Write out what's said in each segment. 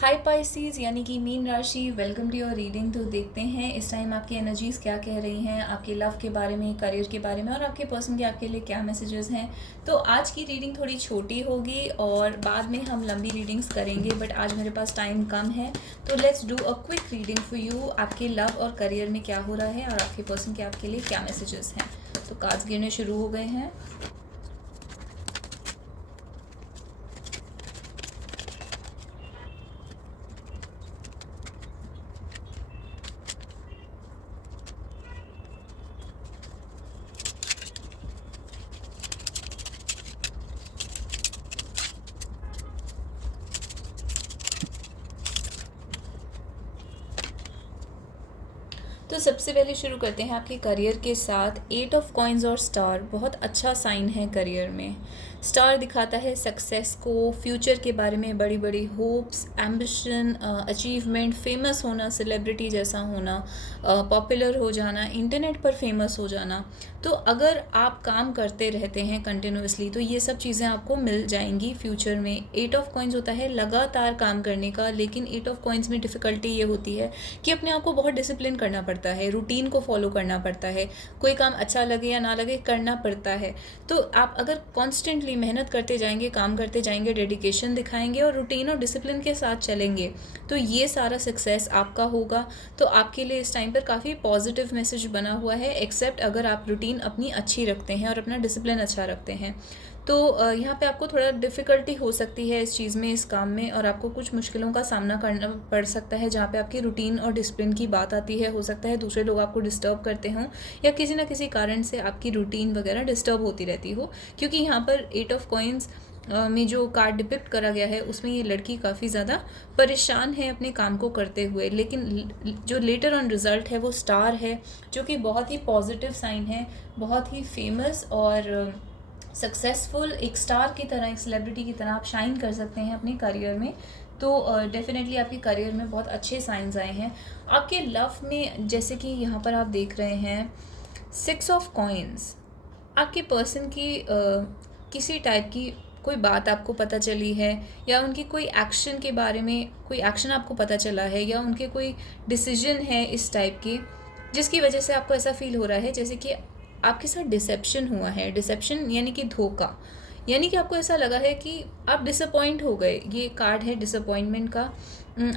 हाय Pisces यानी कि mean राशि, वेलकम टू योर रीडिंग। तो देखते हैं इस टाइम आपकी एनर्जीज़ क्या कह रही हैं, आपके लव के बारे में, करियर के बारे में और आपके पर्सन के आपके लिए क्या मैसेजेस हैं। तो आज की रीडिंग थोड़ी छोटी होगी और बाद में हम लंबी रीडिंग्स करेंगे, बट आज मेरे पास टाइम कम है तो let's do a quick reading for you. आपके लव और करियर में क्या हो रहा है और आपके पर्सन के आपके लिए क्या मैसेजेस हैं। तो कार्ड्स गिरने शुरू हो गए हैं। तो सबसे पहले शुरू करते हैं आपके करियर के साथ। 8 ऑफ कॉइन्स और स्टार बहुत अच्छा साइन है करियर में। स्टार दिखाता है सक्सेस को, फ्यूचर के बारे में, बड़ी बड़ी होप्स, एम्बिशन, अचीवमेंट, फेमस होना, सेलिब्रिटी जैसा होना, पॉपुलर हो जाना, इंटरनेट पर फेमस हो जाना। तो अगर आप काम करते रहते हैं कंटिन्यूसली तो ये सब चीज़ें आपको मिल जाएंगी फ्यूचर में। 8 ऑफ कॉइन्स होता है लगातार काम करने का, लेकिन 8 ऑफ कॉइन्स में डिफ़िकल्टी ये होती है कि अपने आप को बहुत डिसिप्लिन करना पड़ता है, रूटीन को फॉलो करना पड़ता है। कोई काम अच्छा लगे या ना लगे करना पड़ता है। तो आप अगर कॉन्स्टेंटली मेहनत करते जाएंगे, काम करते जाएंगे, डेडिकेशन दिखाएंगे और रूटीन और डिसिप्लिन के साथ चलेंगे तो ये सारा सक्सेस आपका होगा। तो आपके लिए इस टाइम पर काफ़ी पॉजिटिव मैसेज बना हुआ है, एक्सेप्ट अगर आप रूटीन अपनी अच्छी रखते हैं और अपना डिसिप्लिन अच्छा रखते हैं। तो यहाँ पे आपको थोड़ा डिफ़िकल्टी हो सकती है इस चीज़ में, इस काम में, और आपको कुछ मुश्किलों का सामना करना पड़ सकता है जहाँ पे आपकी रूटीन और डिसिप्लिन की बात आती है। हो सकता है दूसरे लोग आपको डिस्टर्ब करते हों या किसी ना किसी कारण से आपकी रूटीन वगैरह डिस्टर्ब होती रहती हो, क्योंकि यहाँ पर 8 ऑफ कॉइन्स में जो कार्ड डिपिक्ट करा गया है उसमें ये लड़की काफ़ी ज़्यादा परेशान है अपने काम को करते हुए, लेकिन जो लेटर ऑन रिज़ल्ट है वो स्टार है, जो कि बहुत ही पॉजिटिव साइन है। बहुत ही फेमस और सक्सेसफुल एक स्टार की तरह, एक सेलिब्रिटी की तरह आप शाइन कर सकते हैं अपने करियर में। तो डेफिनेटली आपके करियर में बहुत अच्छे साइंस आए हैं। आपके लव में जैसे कि यहाँ पर आप देख रहे हैं 6 ऑफ कॉइन्स, आपके पर्सन की किसी टाइप की कोई बात आपको पता चली है या उनकी कोई एक्शन के बारे में कोई एक्शन आपको पता चला है या उनके कोई डिसीजन है इस टाइप के, जिसकी वजह से आपको ऐसा फील हो रहा है जैसे कि आपके साथ डिसेप्शन हुआ है। डिसेप्शन यानी कि धोखा, यानी कि आपको ऐसा लगा है कि आप डिसअपॉइंट हो गए। ये कार्ड है डिसअपॉइंटमेंट का।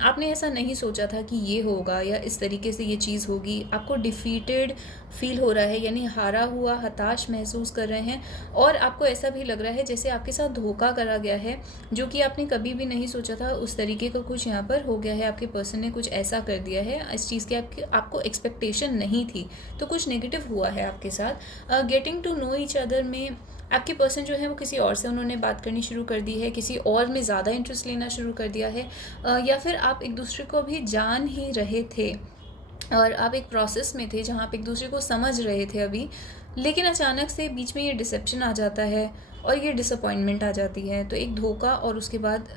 आपने ऐसा नहीं सोचा था कि ये होगा या इस तरीके से ये चीज़ होगी। आपको डिफीटेड फील हो रहा है, यानी हारा हुआ, हताश महसूस कर रहे हैं और आपको ऐसा भी लग रहा है जैसे आपके साथ धोखा करा गया है, जो कि आपने कभी भी नहीं सोचा था। उस तरीके का कुछ यहाँ पर हो गया है, आपके पर्सन ने कुछ ऐसा कर दिया है, इस चीज़ की आपको एक्सपेक्टेशन नहीं थी, तो कुछ नेगेटिव हुआ है आपके साथ। Getting to know each other में आपके पर्सन जो है वो किसी और से उन्होंने बात करनी शुरू कर दी है, किसी और में ज़्यादा इंटरेस्ट लेना शुरू कर दिया है, या फिर आप एक दूसरे को अभी जान ही रहे थे और आप एक प्रोसेस में थे जहाँ आप एक दूसरे को समझ रहे थे अभी, लेकिन अचानक से बीच में ये डिसेप्शन आ जाता है और ये डिसअपॉइंटमेंट आ जाती है। तो एक धोखा और उसके बाद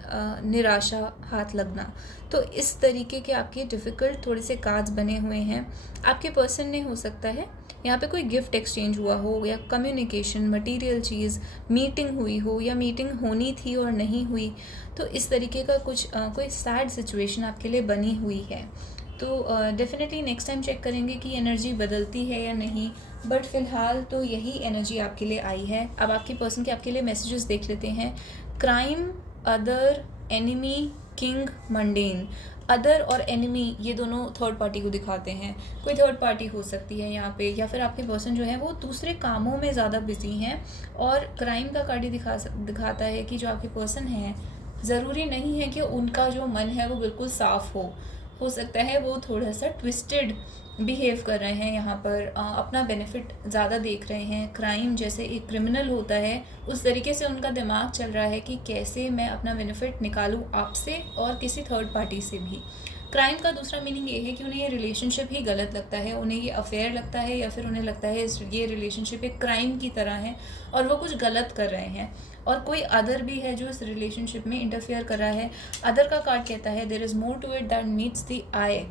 निराशा, हाथ लगना। तो इस तरीके के आपके डिफ़िकल्ट थोड़े से कार्ड्स बने हुए हैं। आपके पर्सन ने, हो सकता है यहाँ पे कोई गिफ्ट एक्सचेंज हुआ हो या कम्युनिकेशन, मटेरियल चीज़, मीटिंग हुई हो या मीटिंग होनी थी और नहीं हुई। तो इस तरीके का कुछ कोई सैड सिचुएशन आपके लिए बनी हुई है। तो डेफिनेटली नेक्स्ट टाइम चेक करेंगे कि एनर्जी बदलती है या नहीं, बट फ़िलहाल तो यही एनर्जी आपके लिए आई है। अब आपके पर्सन के आपके लिए मैसेजेस देख लेते हैं। Crime, other, enemy, king, mundane. Other और एनिमी ये दोनों थर्ड पार्टी को दिखाते हैं। कोई थर्ड पार्टी हो सकती है यहाँ पे, या फिर आपके पर्सन जो है वो दूसरे कामों में ज़्यादा बिजी हैं। और क्राइम का कार्ड दिखाता है कि जो आपके पर्सन हैं, ज़रूरी नहीं है कि उनका जो मन है वो बिल्कुल साफ़ हो सकता है वो थोड़ा सा ट्विस्टेड बिहेव कर रहे हैं यहाँ पर, अपना बेनिफिट ज़्यादा देख रहे हैं। क्राइम जैसे एक क्रिमिनल होता है उस तरीके से उनका दिमाग चल रहा है कि कैसे मैं अपना बेनिफिट निकालूं आपसे और किसी थर्ड पार्टी से भी। क्राइम का दूसरा मीनिंग ये है कि उन्हें ये रिलेशनशिप ही गलत लगता है, उन्हें ये अफेयर लगता है, या फिर उन्हें लगता है ये रिलेशनशिप एक क्राइम की तरह है और वो कुछ गलत कर रहे हैं। और कोई अदर भी है जो इस रिलेशनशिप में इंटरफेयर कर रहा है। अदर का कार्ड कहता है there is more to it that meets the eye,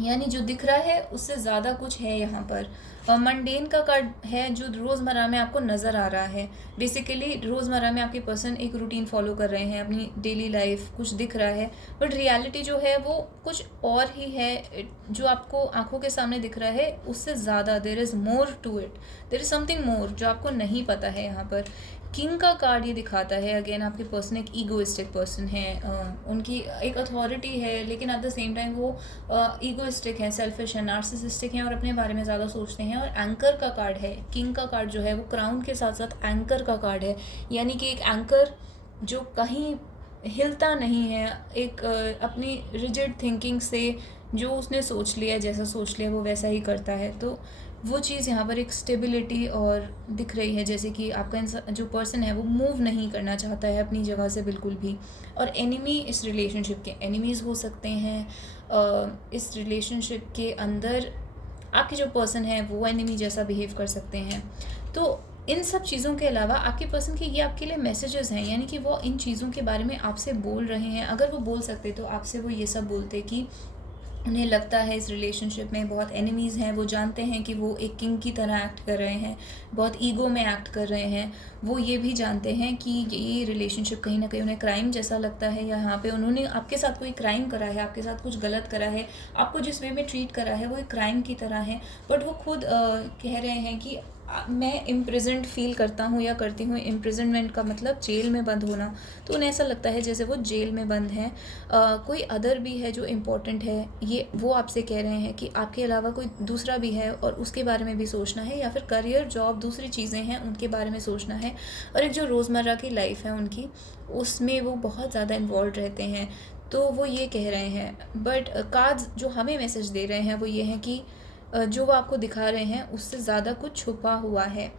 यानी जो दिख रहा है उससे ज़्यादा कुछ है यहाँ पर। मंडेन का कार्ड है जो रोज़मर्रा में आपको नज़र आ रहा है। बेसिकली रोज़मर्रा में आपके पर्सन एक रूटीन फॉलो कर रहे हैं, अपनी डेली लाइफ कुछ दिख रहा है, बट रियलिटी जो है वो कुछ और ही है। जो आपको आंखों के सामने दिख रहा है उससे ज़्यादा there is more to it, there is something more जो आपको नहीं पता है यहाँ पर। किंग का कार्ड ये दिखाता है अगेन आपके पर्सन एक ईगोइस्टिक पर्सन है, उनकी एक अथॉरिटी है, लेकिन एट द सेम टाइम वो ईगोइस्टिक हैं, सेल्फिश हैं, नार्सिसिस्टिक हैं और अपने बारे में ज़्यादा सोचते हैं। और एंकर का कार्ड है, किंग का कार्ड जो है वो क्राउन के साथ साथ एंकर का कार्ड है, यानी कि एक एंकर जो कहीं हिलता नहीं है, एक अपनी रिजिड थिंकिंग से जो उसने सोच लिया, जैसा सोच लिया वो वैसा ही करता है। तो वो चीज़ यहाँ पर एक स्टेबिलिटी और दिख रही है, जैसे कि आपका जो पर्सन है वो मूव नहीं करना चाहता है अपनी जगह से बिल्कुल भी। और एनिमी इस रिलेशनशिप के एनिमीज़ हो सकते हैं, इस रिलेशनशिप के अंदर आपके जो पर्सन है वो एनिमी जैसा बिहेव कर सकते हैं। तो इन सब चीज़ों के अलावा आपके पर्सन के ये आपके लिए मैसेजेस हैं, यानी कि वो इन चीज़ों के बारे में आपसे बोल रहे हैं। अगर वो बोल सकते तो आपसे वो ये सब बोलते कि उन्हें लगता है इस रिलेशनशिप में बहुत एनिमीज़ हैं, वो जानते हैं कि वो एक किंग की तरह एक्ट कर रहे हैं, बहुत ईगो में एक्ट कर रहे हैं। वो ये भी जानते हैं कि ये रिलेशनशिप कहीं ना कहीं उन्हें क्राइम जैसा लगता है, यहाँ पे उन्होंने आपके साथ कोई क्राइम करा है, आपके साथ कुछ गलत करा है, आपको जिस वे में ट्रीट करा है वो एक क्राइम की तरह है। बट वो खुद कह रहे हैं कि मैं इम्प्रिजेंट फील करता हूँ या करती हूँ। इम्प्रिजनमेंट का मतलब जेल में बंद होना, तो उन्हें ऐसा लगता है जैसे वो जेल में बंद हैं। कोई अदर भी है जो इम्पोर्टेंट है, ये वो आपसे कह रहे हैं कि आपके अलावा कोई दूसरा भी है और उसके बारे में भी सोचना है, या फिर करियर, जॉब, दूसरी चीज़ें हैं उनके बारे में सोचना है। और एक जो रोज़मर्रा की लाइफ है उनकी, उसमें वो बहुत ज़्यादा इन्वॉल्व रहते हैं। तो वो ये कह रहे हैं, बट कार्ड्स जो हमें मैसेज दे रहे हैं वो ये हैं कि जो वो आपको दिखा रहे हैं उससे ज़्यादा कुछ छुपा हुआ है।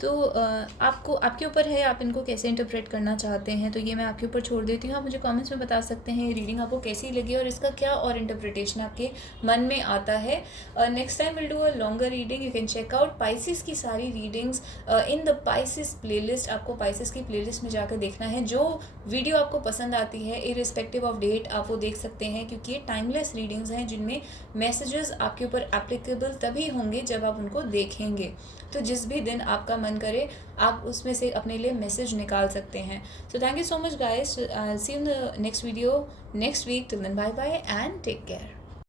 तो आपको, आपके ऊपर है आप इनको कैसे इंटरप्रेट करना चाहते हैं, तो ये मैं आपके ऊपर छोड़ देती हूँ। आप मुझे कमेंट्स में बता सकते हैं ये रीडिंग आपको कैसी लगी और इसका क्या और इंटरप्रिटेशन आपके मन में आता है। Next time will do a longer reading. You can check out Pisces की सारी readings in the Pisces playlist. आपको पाइसिस की प्लेलिस्ट में जाकर देखना है। जो वीडियो आपको पसंद आती है इररिस्पेक्टिव ऑफ डेट आप वो देख सकते हैं, क्योंकि ये टाइमलेस रीडिंग्स हैं जिनमें मैसेजेस आपके ऊपर एप्लीकेबल तभी होंगे जब आप उनको देखेंगे। तो जिस भी दिन आपका मन करे आप उसमें से अपने लिए मैसेज निकाल सकते हैं। So thank you so much guys, see you in the next video next week. Till then bye bye and take care.